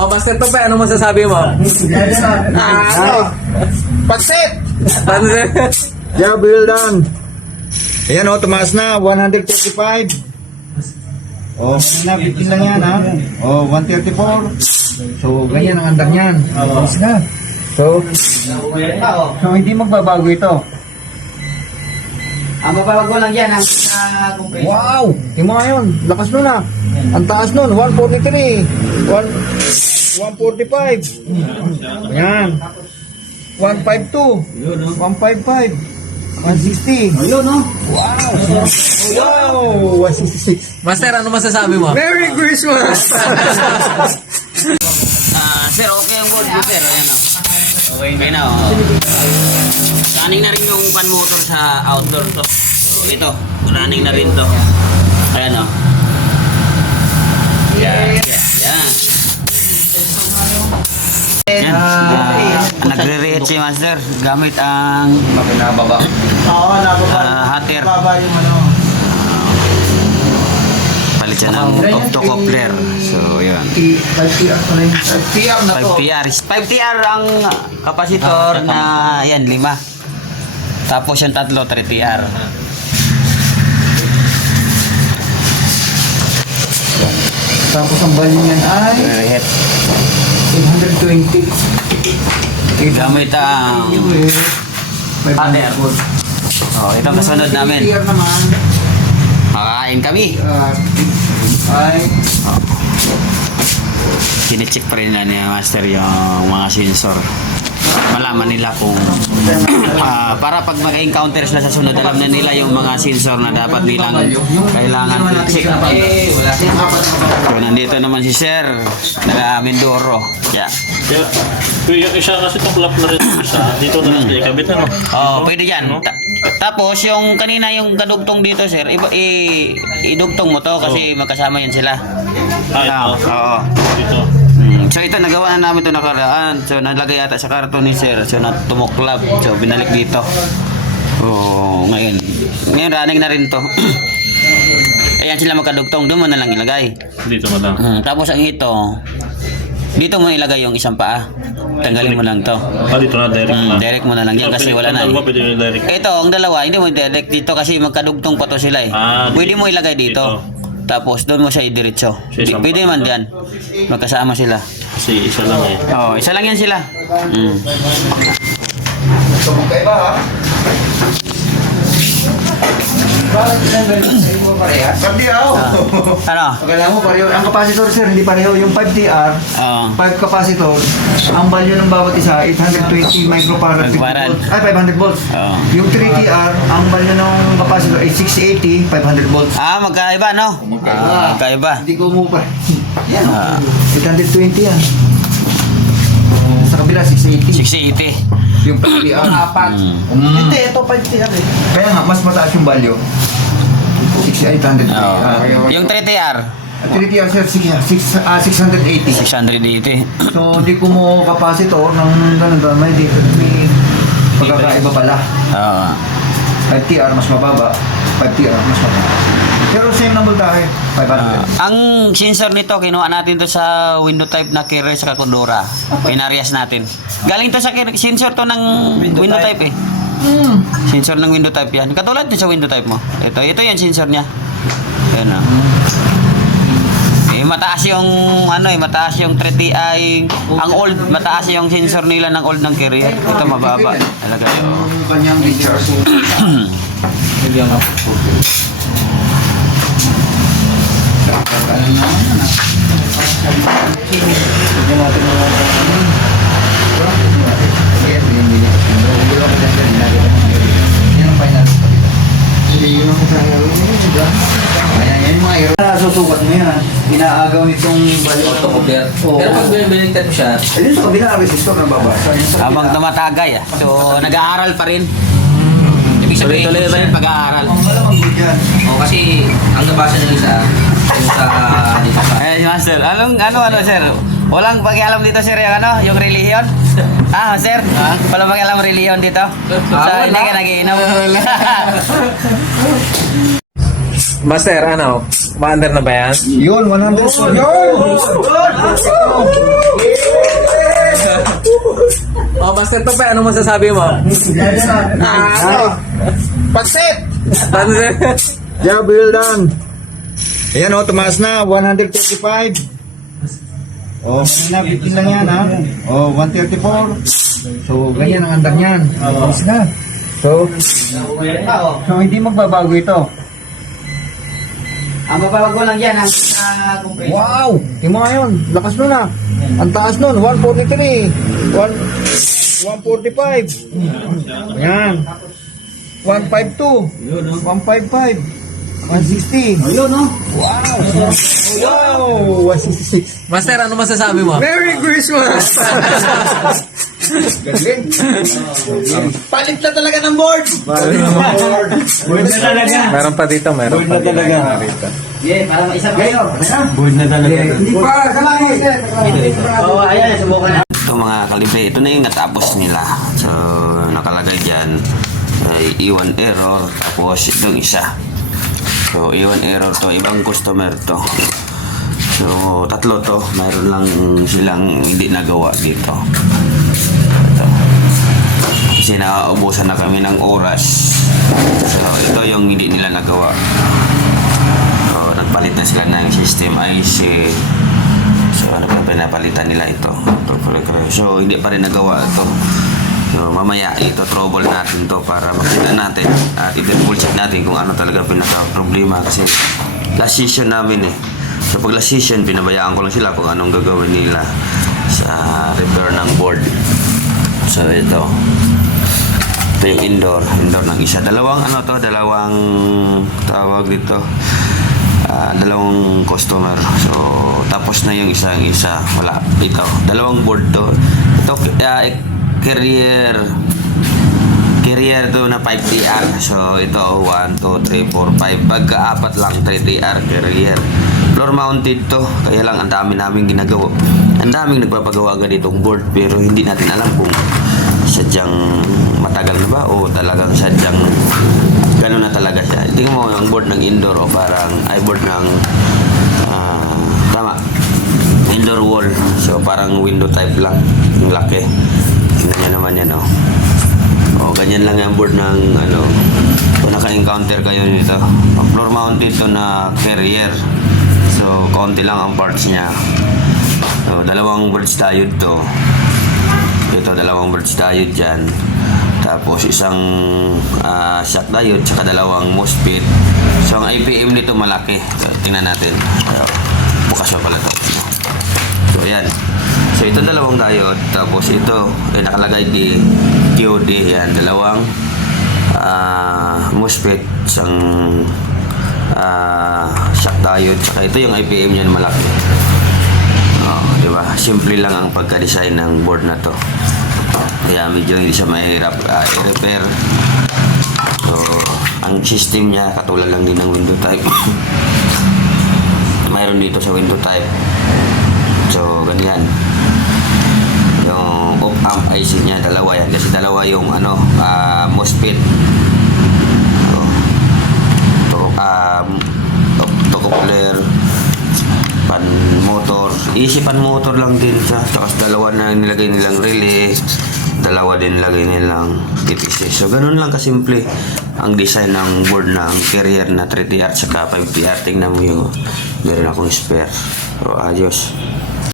Oh, Master Tope, ano masasabi mo? Pansit! Ano, sir? Yeah, well done. Ayan o, tumaas na. 135. O, kanina 15 lang yan ha. O, 134. So, ganyan ang andar niyan. Tumaas na. So, hindi magbabago ito. Ang mababago lang yan ang compression. Wow! Tingnan mo ngayon. Lakas nun ah. Ang taas nun. 143. 145. Ayan. 152. 155. 160. Ayun, no? Wow! Wow! 166. Master, ano masasabi mo? Merry Christmas! Sir, okay ang board mo, sir. Ayan, okay na, running na rin yung fan motor sa outdoor to. So, ito, running na rin to. Ayan, Yan. Yan. Nagre-reheat si Master gamit ang Nababa. Oo, nababa. hatter. Nababa yung ano. Palit siya ng optocoupler. So, yun. 5PR pala yun. 5PR na to. 5TR. 5TR ang kapasitor na, yan, 5. Tapos yung tatlo, 3TR. Tapos ang value niyan ay Reheat. 820. Gamit ang hatter. Oh, ito ang kasunod namin. 5PR naman. Makakain kami. Ay. Kine-check pa rin na ni Master yung mga sensor. Malaman nila kung para pag mag-encounter sila sa sunod, alam na nila yung mga sensor na dapat nilang kailangan i-check. So, nandito naman si Sir na Mindoro. Yeah. Yung isa kasi tuklap na rin isa. Dito na lang siya ikabit, ano? Oh, pwede yan. Tapos yung kanina yung kadugtong dito, Sir, idugtong mo to kasi magkasama yan sila. Ito. Oo. Dito. So ito, nagawa na namin ito nakaraan. So nalagay yata sa karton ni Sir. So tumuklab. So binalik dito. Oh, ngayon running na rin to. Ayan sila magkadugtong. Doon mo na lang ilagay. Dito mo lang. Tapos ang ito, dito mo ilagay yung isang paa. Tanggalin mo lang to. Dito na, direct na. Direct mo na lang yan kasi wala na. Ang dalawa, pwede yung direct. Ito, ang dalawa, hindi mo direct dito kasi magkadugtong pa to sila eh. Pwede mo ilagay dito. Tapos doon mo siya idiretso. Pwede man diyan. Magkasama sila. Kasi isa lang eh. Oh, isa lang yan sila. So, magkaiba ha? Bakit mo pareha? Pareho. Ano? Akala mo pareho. Ang capacitor sir, hindi pareho. Yung 5TR, Oo. 5 capacitor, ang value ng bawat isa, 820 microfarad. 50 Microfarad. volts. Ay, 500 volts. Oo. Yung 3TR, ang value ng capacitor ay 680, 500 volts. Magkaiba, no? Magkaiba. Hindi ko mo pa. Yan o. 820 yan. Sa kabila, 680. 680. Yung 5TR. Hindi, ito 5TR eh. Kaya nga, mas mataas yung value. 800. Yung 3TR, 3TR sir, 680. 680. So, di ko mo capacitor ng ganun ba? May pagkakaiba pala. Oo. 5TR mas mababa, 5TR mas mababa. Pero same na voltahe, 500. Ang sensor nito, kinuha natin to sa window type na carrier sa Kakondora. Pinarias natin. Galing to sa sensor to ng window type eh. Sensor ng window type yan. Katulad din sa window type mo. Ito yung sensor niya. Ayan o. Mataas yung mataas yung 3TI, ang old, mataas yung sensor nila ng old ng carrier. Ito mababa. Talaga yun. Yung kanyang recharge. Hindi ang susukat mo yan. Inaagaw nitong Autocoupler. Pero pag binibigtad mo siya, ayun sa kabila, ang resistor na babasa. Habang tumatagay. So, nag-aaral pa rin. Ibig sabihin, Tuloy-tuloy ba yan? pag-aaral. Malamang good yan. kasi ang nabasa ng isa, yung sa dito sa... Eh, Master, ano, sir? Walang pakialam dito, sir, yung relihiyon? Sir? Walang pakialam relihiyon dito? So, hindi ka nagiinom? Master, maandar na ba yan? Yun, 100. Yun! Oh, Master Tope, ano masasabi mo? Pansit! Pansit. Job well done. Ayan o, tumaas na, 135. O, kanina, 15 lang yan ha. O, 134. So, ganyan ang andar niyan. Tumaas na. So, hindi magbabago ito. Ang mababago lang yan, ang compressor. Wow! Tingnan mo yun, lakas nun ah. Ang taas nun, 143. 145. Ayan. 152. 155. 160. Ayun, no? Wow! 166. Master, ano masasabi mo? Merry Christmas! Palit na talaga ng board! Board na talaga. Meron pa dito, meron Board na talaga. Yeah, para maisa pa kayo. Board na talaga. Hindi pa, kalangin. Oo, ayan, subukan na. Ito mga kalibre, ito na yung natapos nila. So, nakalagay dyan, ay iwan error, tapos itong isa. So, iwan error to, ibang customer to. So, tatlo to, mayroon lang silang hindi nagawa dito. Ito. Kasi naubusan na kami ng oras. So, ito yung hindi nila nagawa. So, nagpalit na sila ng system IC. So, ano pa pinapalitan nila ito? So, hindi pa rin nagawa ito. So, mamaya ito trouble natin to para makita natin at i-bullshit natin kung ano talaga pinaka-problema kasi last session namin eh. So, pag last session, pinabayaan ko lang sila kung anong gagawin nila sa repair ng board. So, ito yung indoor ng isa. Dalawang tawag dito. Dalawang customer. So, tapos na yung isa. Wala. Ito. Dalawang board to. Ito, carrier to na 5TR. So, ito, 1, 2, 3, 4, 5. Pagka-apat lang, 3TR carrier. Floor mounted to. Kaya lang, ang dami namin ginagawa. Ang daming nagpapagawa agad itong board. Pero hindi natin alam kung sadyang matagal na ba o talagang sadyang gano'n na talaga siya. Tingnan mo yung board ng indoor o parang board ng tama, indoor wall. So parang window type lang yung laki. Tingnan nyo naman yan o ganyan lang yung board ng kung naka-encounter kayo nito. Floor mounted to na carrier. So konti lang ang parts niya. So dalawang bridge diode to. Ito, dalawang bridge diode dyan. Tapos isang shock diode, tsaka dalawang MOSFET. So ang IPM nito malaki. So, tingnan natin. Bukas pa pala ito. So ayan. So ito dalawang diode. Tapos ito, nakalagay di QD. Yan, dalawang MOSFET, isang shock diode. Tsaka ito yung IPM niyan malaki. Diba? Simple lang ang pagka-design ng board na to. Kaya medyo hindi siya mahirap i-repair. So, ang system niya katulad lang din ng window type. Mayroon dito sa window type. So, ganyan. Yung op-amp IC niya, dalawa yan. Kasi dalawa yung MOSFET. Coupler, pan motor, easy pan motor lang din siya. Tapos dalawa na nilagay nilang relay, dalawa din nilagay nilang TPC. So ganun lang kasimple ang design ng board ng carrier na 3TR saka 5TR. Tingnan mo yung meron akong spare. So adios.